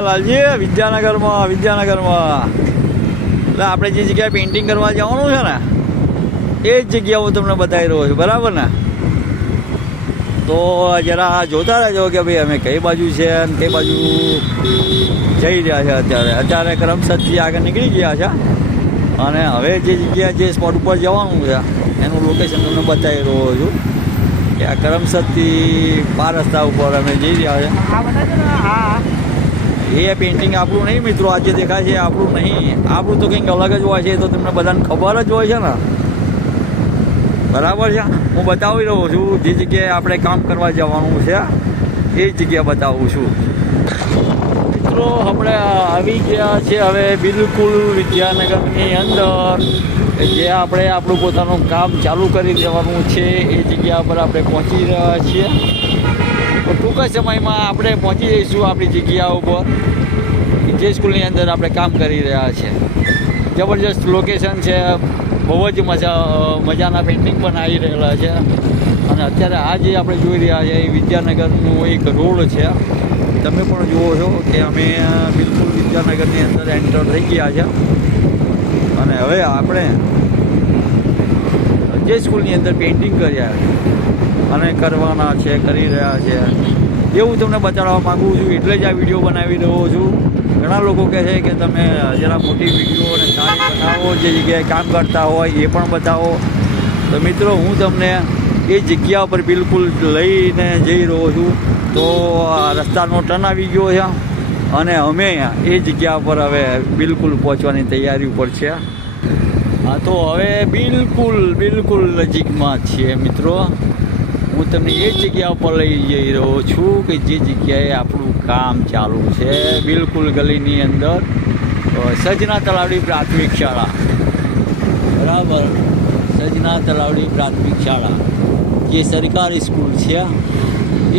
લાલજી વિદ્યાનગરમાં એટલે આપણે જે જગ્યાએ પેઇન્ટિંગ કરવા જવાનું છે ને એ જ જગ્યા હું તમને બતાવી રહ્યો છું, બરાબર ને? તો જરા જોતા રહેજો કે ભાઈ અમે કઈ બાજુ છે અને કઈ બાજુ જઈ રહ્યા છે. અત્યારે કરમસદથી આગળ નીકળી ગયા છે અને હવે જે જગ્યા જે સ્પોટ ઉપર જવાનું છે એનું લોકેશન તમને બતાવી રહ્યો છું કે આ કરમસદથી 5 રસ્તા ઉપર અમે જઈ રહ્યા છે. એ પેઇન્ટિંગ આપણું નહીં મિત્રો, આજે દેખાય છે આપણું નહીં, આપણું તો કંઈક અલગ જ હોય છે, તો તમને બધાને ખબર જ હોય છે ને, બરાબર છે? હું બતાવી રહ્યો છું જે જગ્યાએ આપણે કામ કરવા જવાનું છે એ જગ્યા બતાવું છું. મિત્રો આપણે આવી ગયા છે હવે બિલકુલ વિદ્યાનગરની અંદર, જે આપણે આપણું પોતાનું કામ ચાલુ કરી દેવાનું છે એ જગ્યા પર આપણે પહોંચી રહ્યા છીએ. ટૂંક જ સમયમાં આપણે પહોંચી જઈશું આપણી જગ્યા ઉપર જે સ્કૂલની અંદર આપણે કામ કરી રહ્યા છીએ. જબરજસ્ત લોકેશન છે, બહુ જ મજાના પેઇન્ટિંગ બનાવી રહેલા છે. અને અત્યારે આ જે આપણે જોઈ રહ્યા છીએ એ વિદ્યાનગરનું એક રોડ છે. તમે પણ જુઓ છો કે અમે બિલકુલ વિદ્યાનગરની અંદર એન્ટર થઈ ગયા છે અને હવે આપણે જે સ્કૂલની અંદર પેઇન્ટિંગ કર્યા અને કરવાના છે, કરી રહ્યા છે એવું તમને બતાડવા માગું છું, એટલે જ આ વિડીયો બનાવી રહ્યો છું. ઘણા લોકો કહે છે કે તમે જરા મોટી વિડીયો અને સારી બનાવો, જે જગ્યાએ કામ કરતા હોય એ પણ બતાવો. તો મિત્રો હું તમને એ જગ્યા પર બિલકુલ લઈને જઈ રહ્યો છું. તો રસ્તાનો ટર્ન આવી ગયો છે અને અમે એ જગ્યા પર હવે બિલકુલ પહોંચવાની તૈયારી ઉપર છે. હા, તો હવે બિલકુલ નજીકમાં છીએ મિત્રો. હું તમને એ જગ્યા પર લઈ જઈ રહ્યો છું કે જે જગ્યાએ આપણું કામ ચાલુ છે, બિલકુલ ગલીની અંદર સજના તલાવડી પ્રાથમિક શાળા, બરાબર? સજના તલાવડી પ્રાથમિક શાળા જે સરકારી સ્કૂલ છે,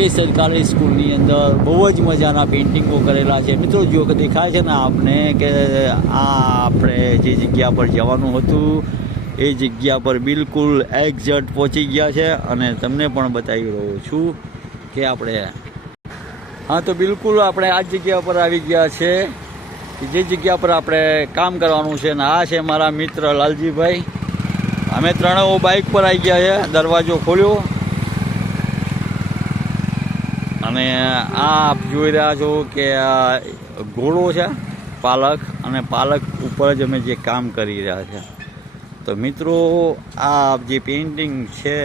એ સરકારી સ્કૂલની અંદર બહુ જ મજાના પેઇન્ટિંગો કરેલા છે. મિત્રો જો દેખાય છે ને આપને કે આ આપણે જે જગ્યા પર જવાનું હતું એ જગ્યા પર બિલકુલ એક્ઝેક્ટ પહોંચી ગયા છે અને તમને પણ બતાવી રહ્યો છું કે આપણે હા, તો બિલકુલ આપણે આ જગ્યા પર આવી ગયા છે કે જે જગ્યા પર આપણે કામ કરવાનું છે. ને આ છે મારા મિત્ર લાલજીભાઈ. અમે ત્રણેય બાઇક પર આવી ગયા છે, દરવાજો ખોલ્યો અને આ આપ જોઈ રહ્યા છો કે આ ઘોડો છે પાલક, અને પાલક ઉપર જ અમે જે કામ કરી રહ્યા છે. તો મિત્રો આ જે પેઇન્ટિંગ છે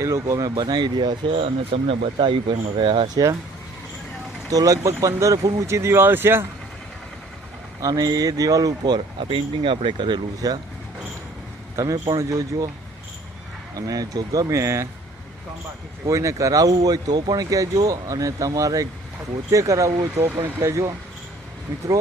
એ લોકો અમે બનાવી રહ્યા છે અને તમને બતાવી પણ રહ્યા છે. તો લગભગ 15 ફૂટ ઊંચી દિવાલ છે અને એ દિવાલ ઉપર આ પેઇન્ટિંગ આપણે કરેલું છે. તમે પણ જોજો અને જો ગમે કોઈને કરાવવું હોય તો પણ કહેજો અને તમારે પોતે કરાવવું હોય તો પણ કહેજો મિત્રો.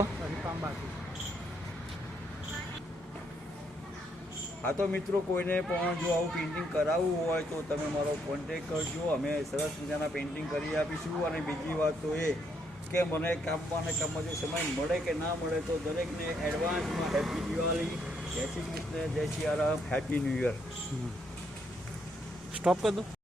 હા, તો મિત્રો કોઈને પણ જો આવું પેઇન્ટિંગ કરાવવું હોય તો તમે મારો કોન્ટેક કરજો, અમે સરસ મજાના પેઇન્ટિંગ કરી આપીશું. અને બીજી વાત તો એ કે મને કામમાં જો સમય મળે કે ના મળે તો દરેકને એડવાન્સમાં હેપી દિવાળી, જય શ્રી કૃષ્ણ, જય Shri Ram, happy new year. Stop કરી દો.